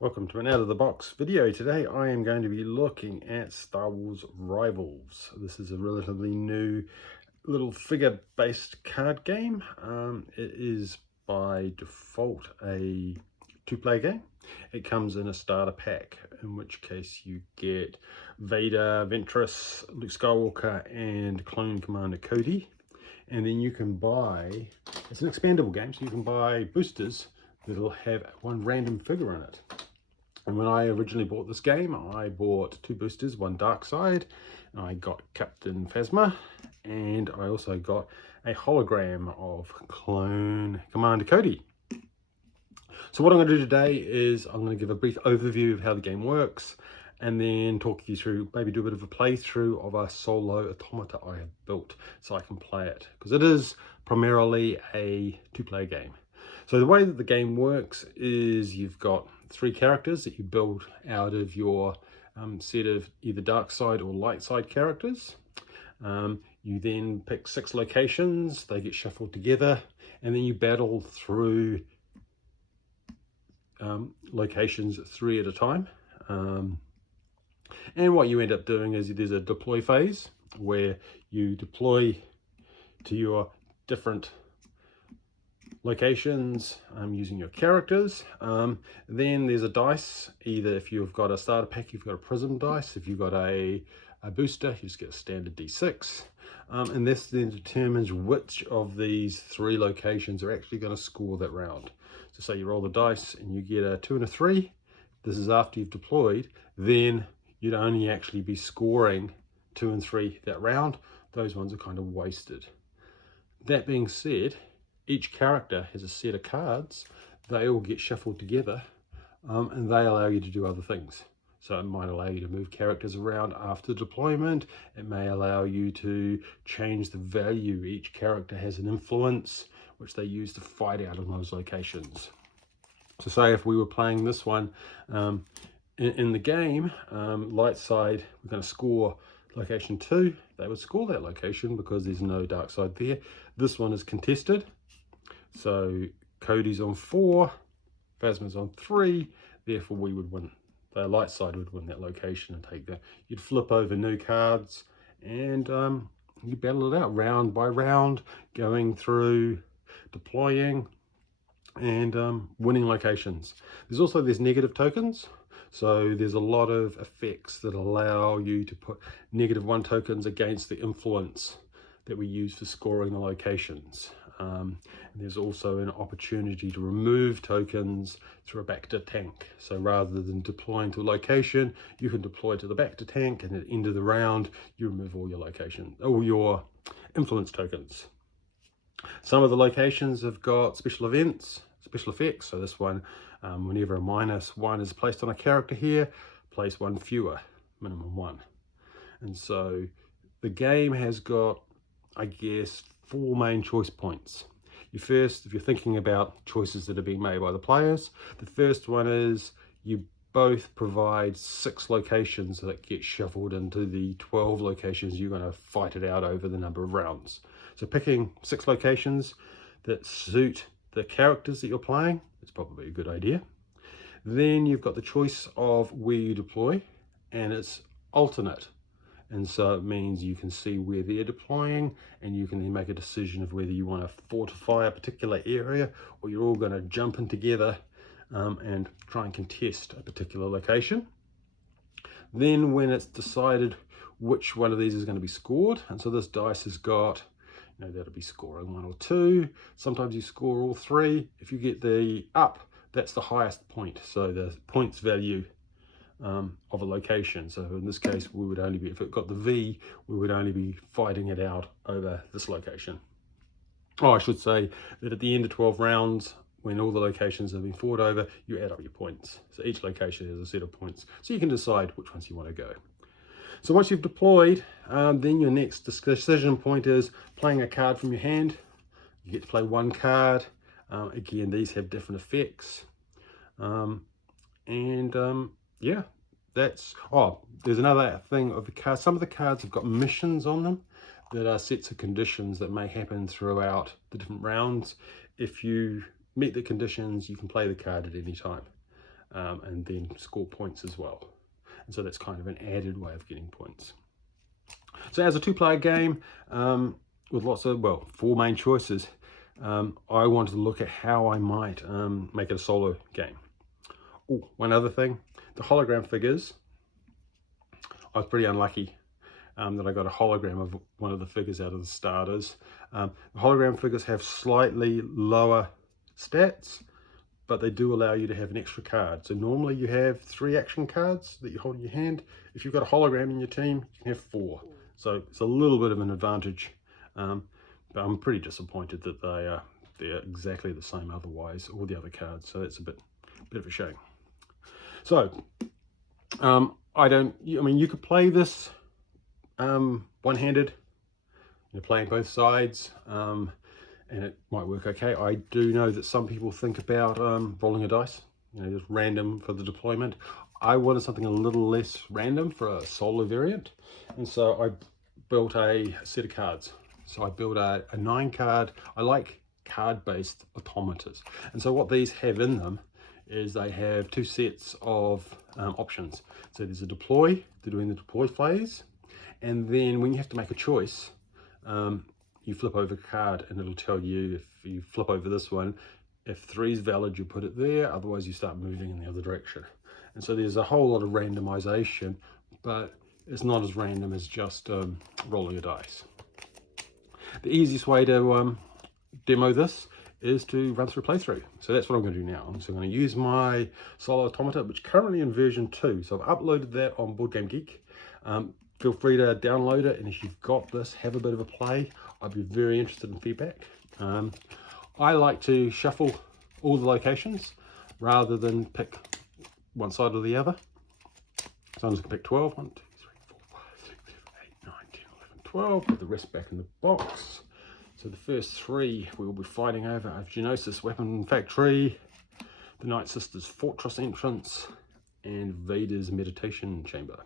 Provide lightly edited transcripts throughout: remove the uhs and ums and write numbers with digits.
Welcome to an out-of-the-box video. Today I am going to be looking at Star Wars Rivals. This is a relatively new little figure-based card game. It is by default a two-player game. It comes in a starter pack, in which case you get Vader, Ventress, Luke Skywalker, and Clone Commander Cody. And then you can buy, it's an expandable game, so you can buy boosters that'll have one random figure in it. And when I originally bought this game, I bought two boosters, one Dark Side, and I got Captain Phasma, and I also got a hologram of Clone Commander Cody. So what I'm going to do today is I'm going to give a brief overview of how the game works, and then talk you through, maybe do a bit of a playthrough of a solo automata I have built so I can play it, because it is primarily a two-player game. So the way that the game works is you've got three characters that you build out of your set of either dark side or light side characters. You then pick 6 locations, they get shuffled together, and then you battle through locations 3 at a time. And what you end up doing is there's a deploy phase where you deploy to your different locations using your characters. Then there's a dice. Either if you've got a starter pack, you've got a prism dice. If you've got a booster, you just get a standard d6. And this then determines which of these 3 locations are actually going to score that round. So say you roll the dice and you get a 2 and a 3. This is after you've deployed. Then you'd only actually be scoring 2 and 3 that round. Those ones are kind of wasted. That being said, each character has a set of cards. They all get shuffled together, and they allow you to do other things. So it might allow you to move characters around after deployment. It may allow you to change the value. Each character has an influence, which they use to fight out in those locations. So say if we were playing this one in the game, light side, we're going to score location 2. They would score that location because there's no dark side there. This one is contested. So Cody's on 4, Phasma's on 3, therefore we would win. The light side would win that location and take that. You'd flip over new cards and you battle it out round by round, going through, deploying, and winning locations. There's negative tokens. So there's a lot of effects that allow you to put -1 tokens against the influence that we use for scoring the locations. There's also an opportunity to remove tokens through a back to tank. So rather than deploying to a location, you can deploy to the back to tank, and at the end of the round, you remove all your influence tokens. Some of the locations have got special events, special effects. So this one, whenever a -1 is placed on a character here, place 1 fewer, minimum 1. And so the game has got, I guess, 4 main choice points. If you're thinking about choices that are being made by the players, the first one is you both provide 6 locations that get shuffled into the 12 locations you're going to fight it out over the number of rounds. So picking 6 locations that suit the characters that you're playing, it's probably a good idea. Then you've got the choice of where you deploy, and it's alternate. And so it means you can see where they're deploying, and you can then make a decision of whether you want to fortify a particular area, or you're all going to jump in together and try and contest a particular location. Then when it's decided which one of these is going to be scored, and so this dice has got, that'll be scoring 1 or 2. Sometimes you score all 3. If you get the up, that's the highest point. So the points value of a location. So in this case, we would only be, if it got the V, we would only be fighting it out over this location. Oh, I should say that at the end of 12 rounds, when all the locations have been fought over, you add up your points. So each location has a set of points. So you can decide which ones you want to go. So once you've deployed, then your next decision point is playing a card from your hand. You get to play 1 card. Again, these have different effects. Yeah, there's another thing of the cards. Some of the cards have got missions on them that are sets of conditions that may happen throughout the different rounds. If you meet the conditions, you can play the card at any time. and then score points as well. And so that's kind of an added way of getting points. So as a 2-player game with lots of, well, 4 main choices, I wanted to look at how I might make it a solo game. Oh, one other thing, the hologram figures. I was pretty unlucky that I got a hologram of one of the figures out of the starters. The hologram figures have slightly lower stats, but they do allow you to have an extra card. So normally you have 3 action cards that you hold in your hand. If you've got a hologram in your team, you can have 4. So it's a little bit of an advantage, but I'm pretty disappointed that they're exactly the same otherwise, all the other cards. So that's a bit of a shame. So I mean, you could play this one-handed. You're playing both sides, and it might work okay. I do know that some people think about rolling a dice, just random for the deployment. I wanted something a little less random for a solo variant, and so I built a set of cards. So I built a 9-card. I like card-based automatas, and so what these have in them is they have 2 sets of options. So there's a deploy, they're doing the deploy phase, and then when you have to make a choice, you flip over a card and it'll tell you, if you flip over this one, if 3 is valid, you put it there, otherwise you start moving in the other direction. And so there's a whole lot of randomization, but it's not as random as just rolling a dice. The easiest way to demo this is to run through a playthrough. So that's what I'm going to do now. So I'm going to use my solo automata, which is currently in version 2. So I've uploaded that on Board Game Geek. Feel free to download it, and if you've got this, have a bit of a play. I'd be very interested in feedback. I like to shuffle all the locations rather than pick one side or the other. So I'm just going to pick 12. 1, 2, 3, 4, 5, 6, 7, 8, 9, 10, 11, 12. Put the rest back in the box. So the first 3 we will be fighting over are Geonosis Weapon Factory, the Night Sisters Fortress Entrance, and Vader's Meditation Chamber.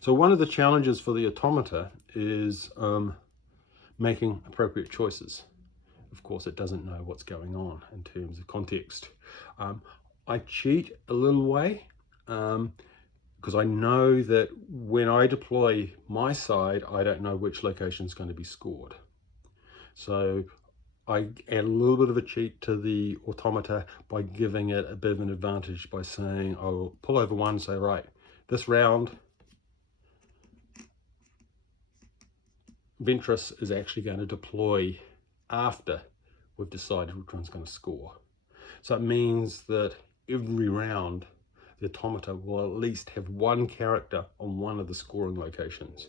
So one of the challenges for the automata is making appropriate choices. Of course, it doesn't know what's going on in terms of context. I cheat a little way because I know that when I deploy my side, I don't know which location is going to be scored. So I add a little bit of a cheat to the automata by giving it a bit of an advantage by saying, I'll pull over one and say, right, this round, Ventress is actually going to deploy after we've decided which one's going to score. So it means that every round, the automata will at least have 1 character on one of the scoring locations.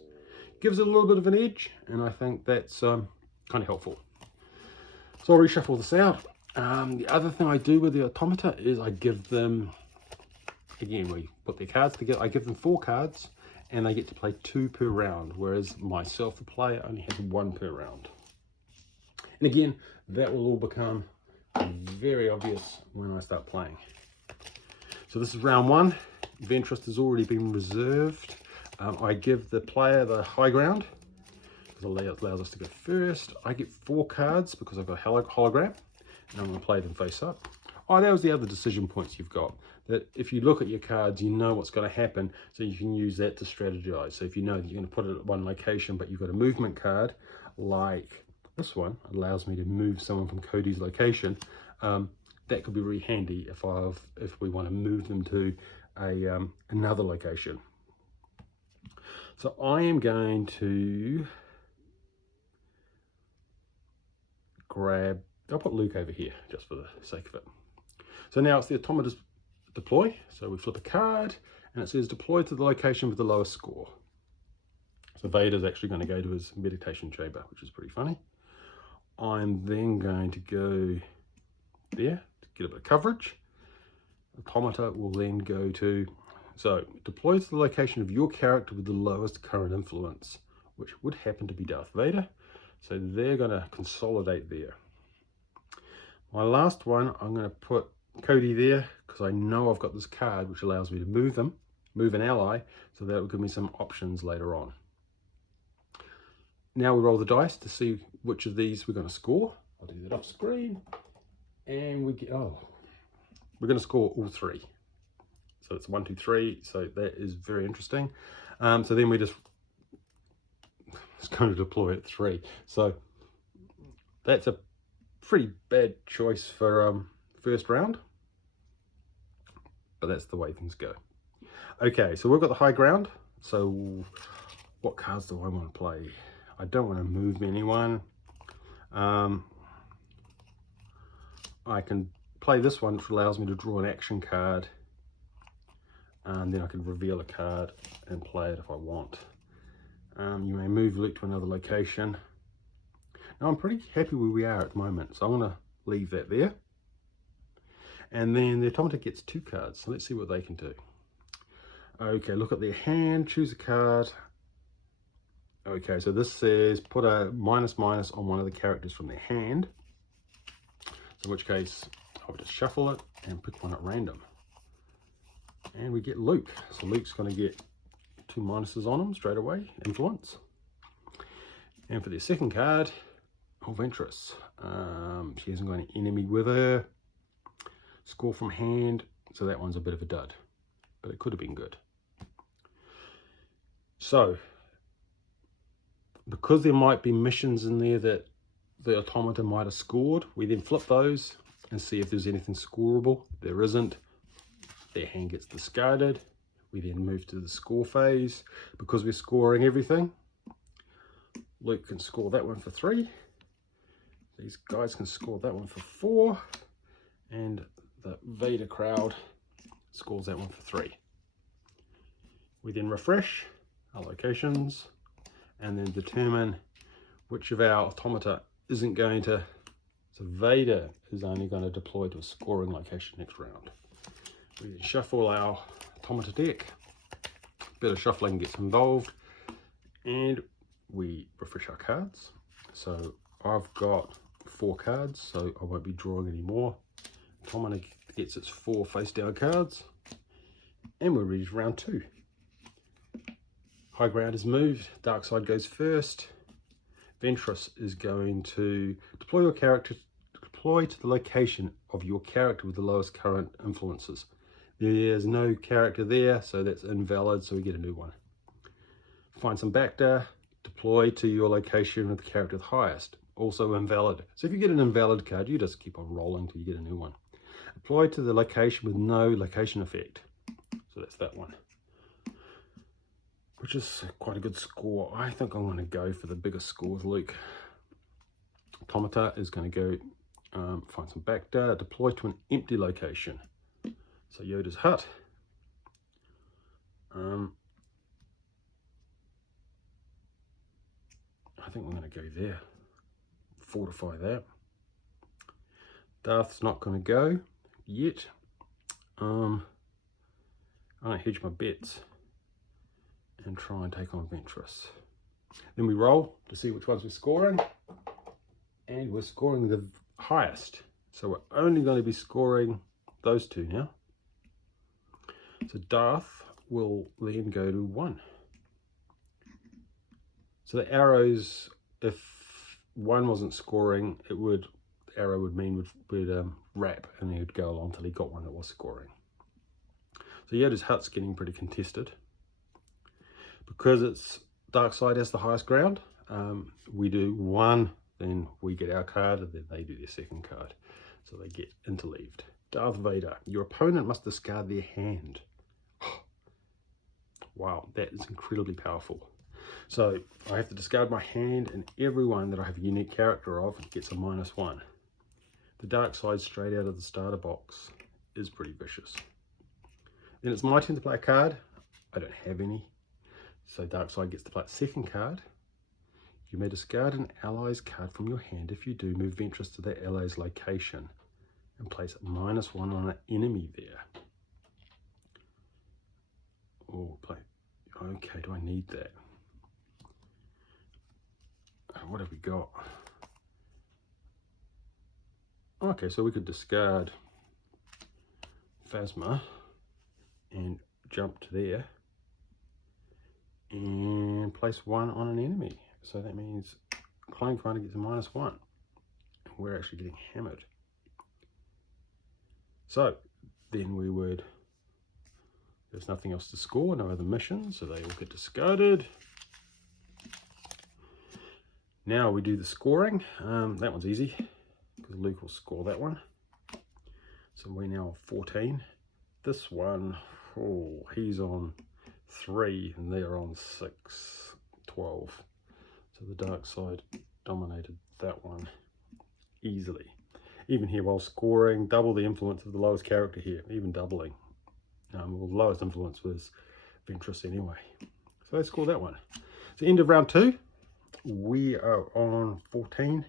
Gives it a little bit of an edge, and I think that's kind of helpful. So I'll reshuffle this out. The other thing I do with the automata is I give them, again, we put their cards together, I give them 4 cards, and they get to play 2 per round, whereas myself, the player, only has 1 per round. And again, that will all become very obvious when I start playing. So this is round 1. Ventress has already been reserved. I give the player the high ground, because it allows us to go first. I get 4 cards because I've got a hologram, and I'm going to play them face up. Oh, that was the other decision points you've got. That if you look at your cards, you know what's going to happen, so you can use that to strategize. So if you know that you're going to put it at one location, but you've got a movement card, like this one, allows me to move someone from Cody's location. That could be really handy if we want to move them to another location. So I am going to I'll put Luke over here just for the sake of it. So now it's the automata's deploy. So we flip a card and it says deploy to the location with the lowest score. So Vader's actually going to go to his meditation chamber, which is pretty funny. I'm then going to go there to get a bit of coverage. Automata will then go to, so deploy to the location of your character with the lowest current influence, which would happen to be Darth Vader. So they're going to consolidate there. My last one, I'm going to put Cody there because I know I've got this card which allows me to move an ally, so that will give me some options later on. Now we roll the dice to see which of these we're going to score. I'll do that off screen. And we get, oh, we're going to score all 3. So it's 1, 2, 3. So that is very interesting. So then we just it's going to deploy at 3. So that's a pretty bad choice for first round, but that's the way things go. Okay, so we've got the high ground. So what cards do I want to play? I don't want to move anyone. I can play this one, which allows me to draw an action card, and then I can reveal a card and play it if I want. You may move Luke to another location. Now I'm pretty happy where we are at the moment, so I'm going to leave that there. And then the automaton gets 2 cards, so let's see what they can do. Okay, look at their hand, choose a card. Okay, so this says put a --/ on one of the characters from their hand. So in which case, I'll just shuffle it and pick one at random. And we get Luke. So Luke's going to get 2 minuses on him straight away, influence. And for their second card, Ventress. She hasn't got any enemy with her. Score from hand, so that one's a bit of a dud, but it could have been good. So, because there might be missions in there that the automaton might have scored, we then flip those and see if there's anything scoreable. There isn't. Their hand gets discarded. We then move to the score phase. Because we're scoring everything, Luke can score that one for 3. These guys can score that one for 4. And the Vader crowd scores that one for 3. We then refresh our locations and then determine which of our automata isn't going to. So Vader is only going to deploy to a scoring location next round. We then shuffle our automata deck. A bit of shuffling gets involved, and we refresh our cards. So I've got 4 cards, so I won't be drawing any more. Automata gets its 4 face down cards, and we're ready for round 2. High ground is moved, dark side goes first. Ventress is going to deploy to the location of your character with the lowest current influences. There's no character there, so that's invalid, so we get a new one. Find some Bacta, deploy to your location with the character with the highest, also invalid. So if you get an invalid card, you just keep on rolling till you get a new one. Apply to the location with no location effect. So that's that one, which is quite a good score. I think I'm going to go for the biggest score with Luke. Automata is going to go find some Bacta, deploy to an empty location. So Yoda's hut. I think we're going to go there. Fortify that. Darth's not going to go yet. I'm going to hedge my bets and try and take on Ventress. Then we roll to see which ones we're scoring, and we're scoring the highest. So we're only going to be scoring those 2 now. So Darth will then go to 1. So the arrows, if 1 wasn't scoring, the arrow would mean would wrap, and he would go along till he got one that was scoring. So Yoda's hut's getting pretty contested. Because it's dark side has the highest ground, we do 1, then we get our card, and then they do their second card. So they get interleaved. Darth Vader, your opponent must discard their hand. Wow, that is incredibly powerful. So I have to discard my hand, and everyone that I have a unique character of gets a -1. The dark side straight out of the starter box is pretty vicious. Then it's my turn to play a card. I don't have any. So dark side gets to play its second card. You may discard an ally's card from your hand. If you do, move Ventress to that ally's location and place a -1 on an enemy there. Oh, play. Okay, do I need that? What have we got? Okay, so we could discard Phasma and jump to there and place 1 on an enemy. So that means Clone Commander gets a -1. We're actually getting hammered. So then there's nothing else to score, no other missions, so they all get discarded. Now we do the scoring. That one's easy because Luke will score that one. So we're now 14. This one, oh, he's on 3 and they're on 6, 12. So the dark side dominated that one easily. Even here, while scoring, double the influence of the lowest character here, even doubling. Well, the lowest influence was Ventress anyway. So they scored that one. So end of round 2, we are on 14.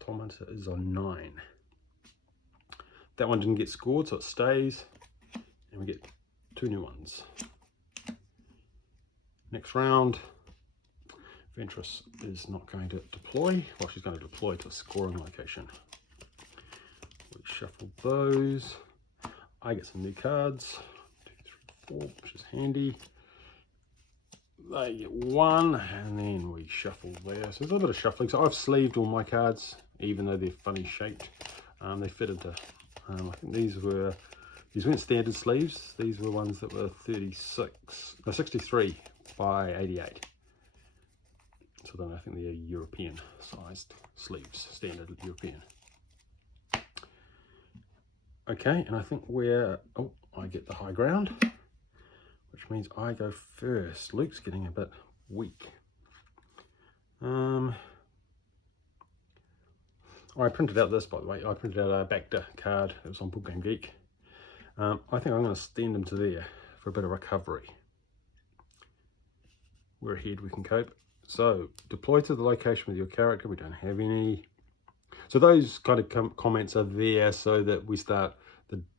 Automata is on 9. That one didn't get scored, so it stays. And we get 2 new ones. Next round, Ventress is not going to deploy. Well, she's going to deploy to a scoring location. We shuffle those. I get some new cards. 2, 3, 4, which is handy. They get 1, and then we shuffle there. So there's a bit of shuffling. So I've sleeved all my cards, even though they're funny shaped. They fit into, I think these weren't standard sleeves. These were ones that were 63 by 88. So then I think they're European sized sleeves, standard European. Okay, and I think I get the high ground, which means I go first. Luke's getting a bit weak. I printed out this, by the way. I printed out a Bacta card. It was on Board Game Geek. I think I'm going to stand him to there for a bit of recovery. We're ahead, we can cope. So, deploy to the location with your character. We don't have any. So those kind of comments are there so that we start,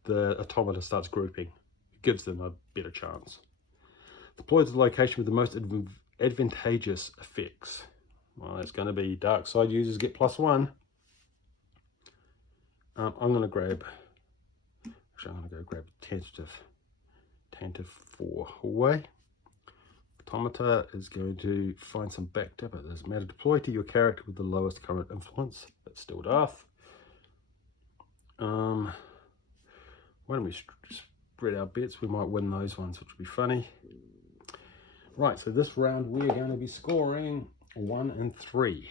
the automata starts grouping. It gives them a better chance. Deploy to the location with the most advantageous effects. Well, it's going to be dark side users get +1. I'm going to grab, actually I'm going to go grab tentative 4 away. Automata is going to find some Bacta, but it doesn't matter. Deploy to your character with the lowest current influence. That's still Darth. Why don't we spread our bets? We might win those ones, which would be funny. Right, so this round we're going to be scoring 1 and 3.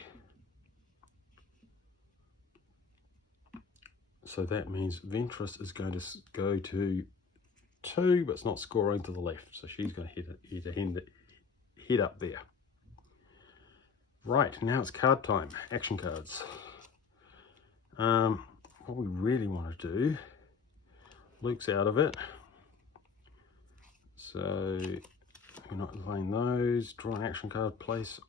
So that means Ventress is going to go to 2, but it's not scoring to the left. So she's going to head up there. Right, now it's card time. Action cards. What we really want to do, Luke's out of it. So we're not playing those. Draw an action card, place.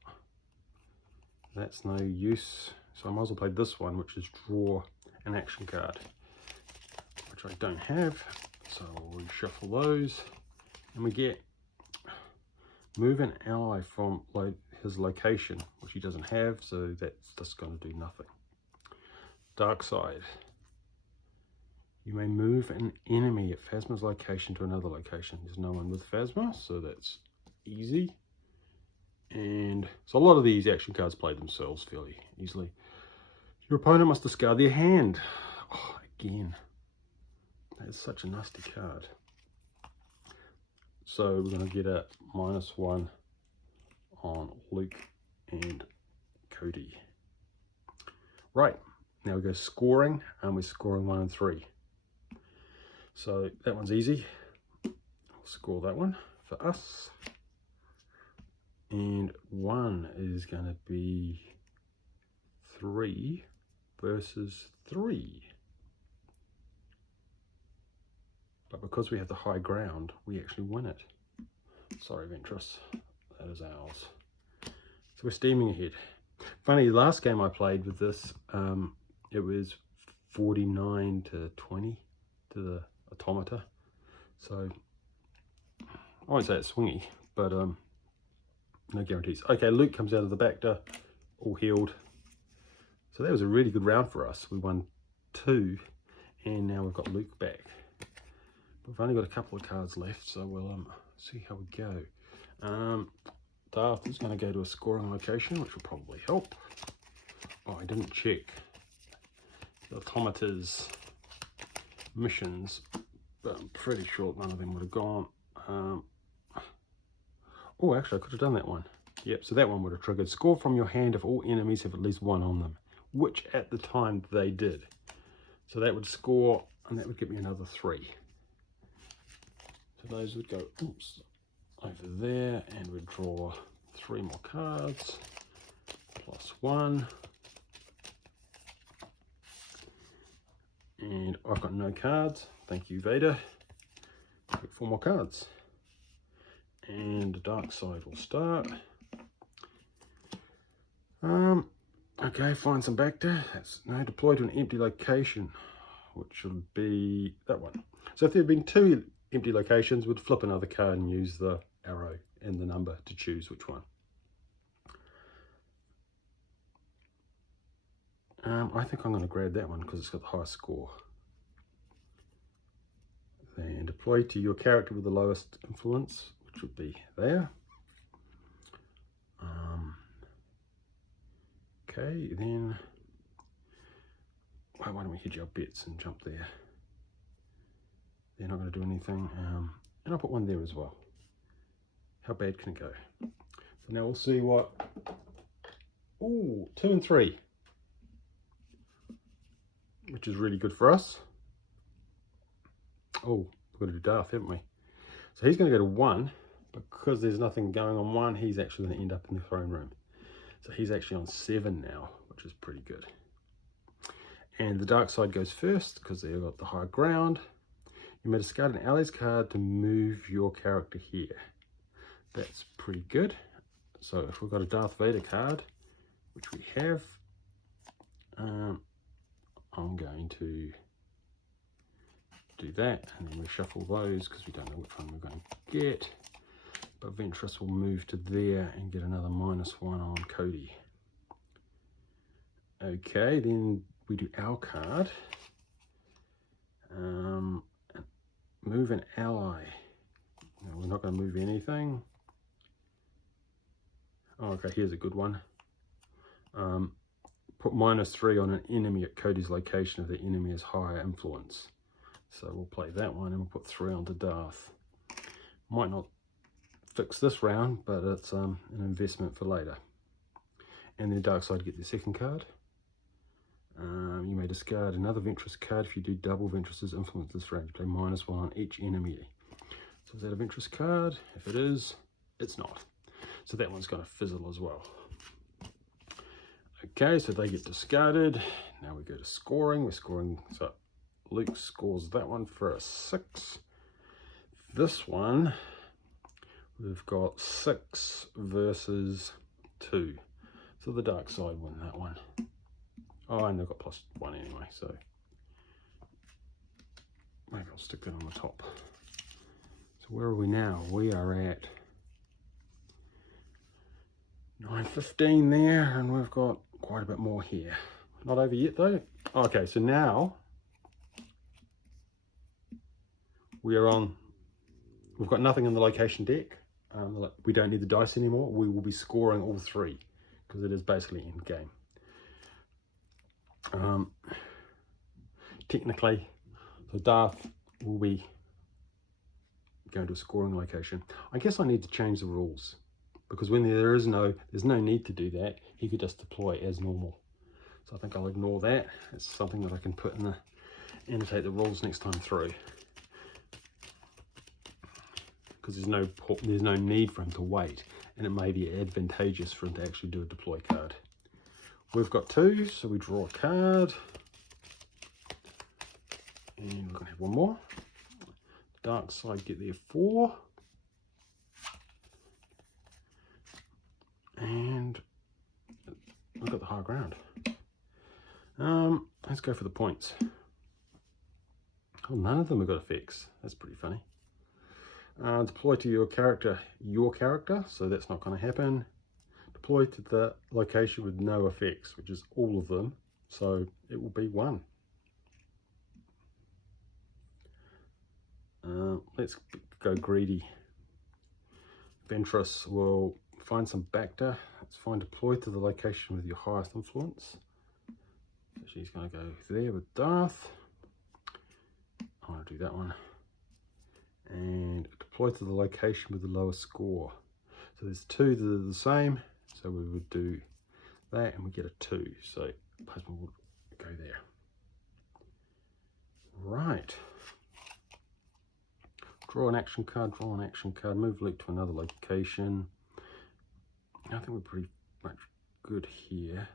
That's no use. So I might as well play this one, which is draw an action card, which I don't have. So we'll reshuffle those. And we get move an ally from his location, which he doesn't have, so that's just going to do nothing. Dark side. You may move an enemy at Phasma's location to another location. There's no one with Phasma, so that's easy. And so a lot of these action cards play themselves fairly easily. Your opponent must discard their hand. Oh, again. That is such a nasty card. So we're going to get a -1 on Luke and Cody. Right, now we go scoring, and we're scoring 1 and 3. So that one's easy. I'll score that one for us. And 1 is going to be 3 versus 3. But because we have the high ground, we actually win it. Sorry, Ventress, that is ours. So we're steaming ahead. Funny, last game I played with this, it was 49 to 20 to the automata. So I won't say it's swingy, but no guarantees. Okay, Luke comes out of the Bacta, all healed. So that was a really good round for us. We won 2, and now we've got Luke back. We've only got a couple of cards left, so we'll see how we go. Darth is going to go to a scoring location, which will probably help. Oh, I didn't check the automata's missions but I'm pretty sure none of them would have gone. Oh, actually, I could have done that one. Yep, so that one would have triggered. Score from your hand if all enemies have at least one on them, which at the time they did. So that would score, and that would give me another 3. So those would go over there, and we'd draw 3 more cards, +1. And I've got no cards. Thank you, Vader. I've got 4 more cards. And the dark side will start. Okay, find some Bacta. That's no, deploy to an empty location, which will be that one. So if there had been 2 empty locations, we'd flip another card and use the arrow and the number to choose which one. I think I'm going to grab that one because it's got the highest score. Then deploy to your character with the lowest influence, which would be there. Okay, then why don't we hedge our bets and jump there? They're not going to do anything. And I'll put one there as well. How bad can it go? So now we'll see what... Ooh, 2 and 3. Which is really good for us. Oh, we've got to do Darth, haven't we? So he's going to go to 1. Because there's nothing going on 1, he's actually going to end up in the throne room. So he's actually on 7 now, which is pretty good. And the dark side goes first because they've got the high ground. You may discard an ally's card to move your character here. That's pretty good. So if we've got a Darth Vader card, which we have, I'm going to do that, and then we shuffle those because we don't know which one we're going to get. But Ventress will move to there and get another -1 on Cody. Okay, then we do our card. Move an ally. No, we're not going to move anything. Oh, okay, here's a good one. Put -3 on an enemy at Cody's location if the enemy has higher influence. So we'll play that one and we'll put 3 onto Darth. Might not fix this round, but it's an investment for later. And then dark side get the second card. You may discard another Ventress card if you do double Ventress's influence this round. You play -1 on each enemy. So is that a Ventress card? If it is, it's not. So that one's going to fizzle as well. Okay, so they get discarded. Now we go to scoring. We're scoring, so Luke scores that one for a 6. This one, we've got 6 versus 2. So the dark side won that one. Oh, and they've got +1 anyway, so maybe I'll stick that on the top. So where are we now? We are at 9:15 there, and we've got quite a bit more here. Not over yet though. Okay, so now we are on, we've got nothing in the location deck. We don't need the dice anymore. We will be scoring all 3 because it is basically end game. Technically, so Darth will be going to a scoring location. I guess I need to change the rules because when there's no need to do that. He could just deploy as normal. So I think I'll ignore that. It's something that I can put in the annotate the rules next time through. Because there's no need for him to wait, and it may be advantageous for him to actually do a deploy card. We've got 2, so we draw a card, and we're going to have 1 more. Dark side get there 4, and we've got the high ground. Let's go for the points. Oh, none of them have got effects. That's pretty funny. Deploy to your character, so that's not going to happen. Deploy to the location with no effects, which is all of them, so it will be 1. Let's go greedy. Ventress will find some Bacta. Let's find deploy to the location with your highest influence. So she's going to go there with Darth. I want to do that one. deploy to the location with the lowest score. So there's 2 that are the same, so we would do that and we get a 2. So postman would go there. Right. Draw an action card, move Luke to another location. I think we're pretty much good here.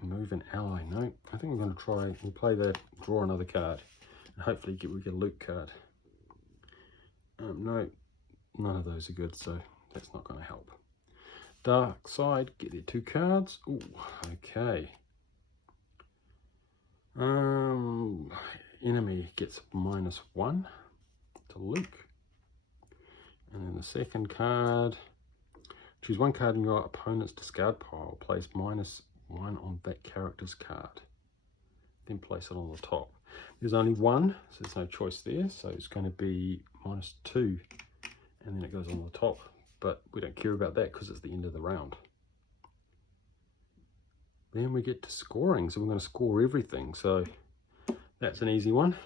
Move an ally. No, I think we're going to try, we'll play that, draw another card, and hopefully we get a Luke card. No, none of those are good, so that's not going to help. Dark side, get their 2 cards. Ooh, okay. Enemy gets -1 to Luke. And then the second card, choose 1 card in your opponent's discard pile. Place -1 on that character's card. Then place it on the top. There's only 1, so there's no choice there. So it's going to be -2. And then it goes on the top. But we don't care about that because it's the end of the round. Then we get to scoring. So we're going to score everything. So that's an easy one.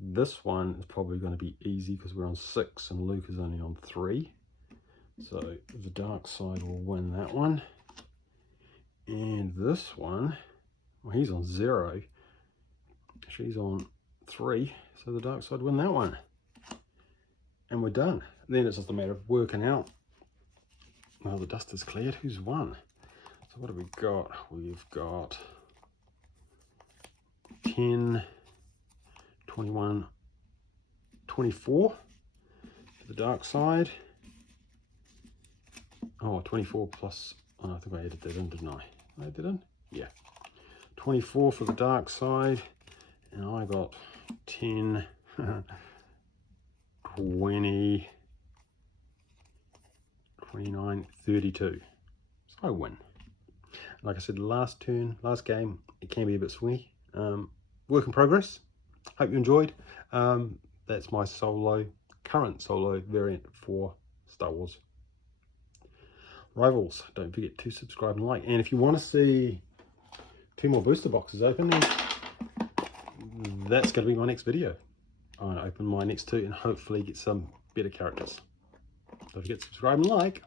This one is probably going to be easy because we're on 6 and Luke is only on 3. So the dark side will win that one. And this one, well, he's on 0. She's on 3. So the dark side win that one. And we're done. Then it's just a matter of working out. Well, the dust is cleared. Who's won? So what have we got? We've got 10, 21, 24 for the dark side. Oh, 24 plus, oh, I think I added that in, didn't I? I added that in? Yeah. 24 for the dark side. And I got 10, 20, 29, 32. So I win. Like I said, last turn, last game, it can be a bit swingy. Work in progress. Hope you enjoyed. That's my current solo variant for Star Wars. Rivals, don't forget to subscribe and like. And if you want to see 2 more booster boxes open, then that's going to be my next video. I'm going to open my next 2 and hopefully get some better characters. Don't forget to subscribe and like.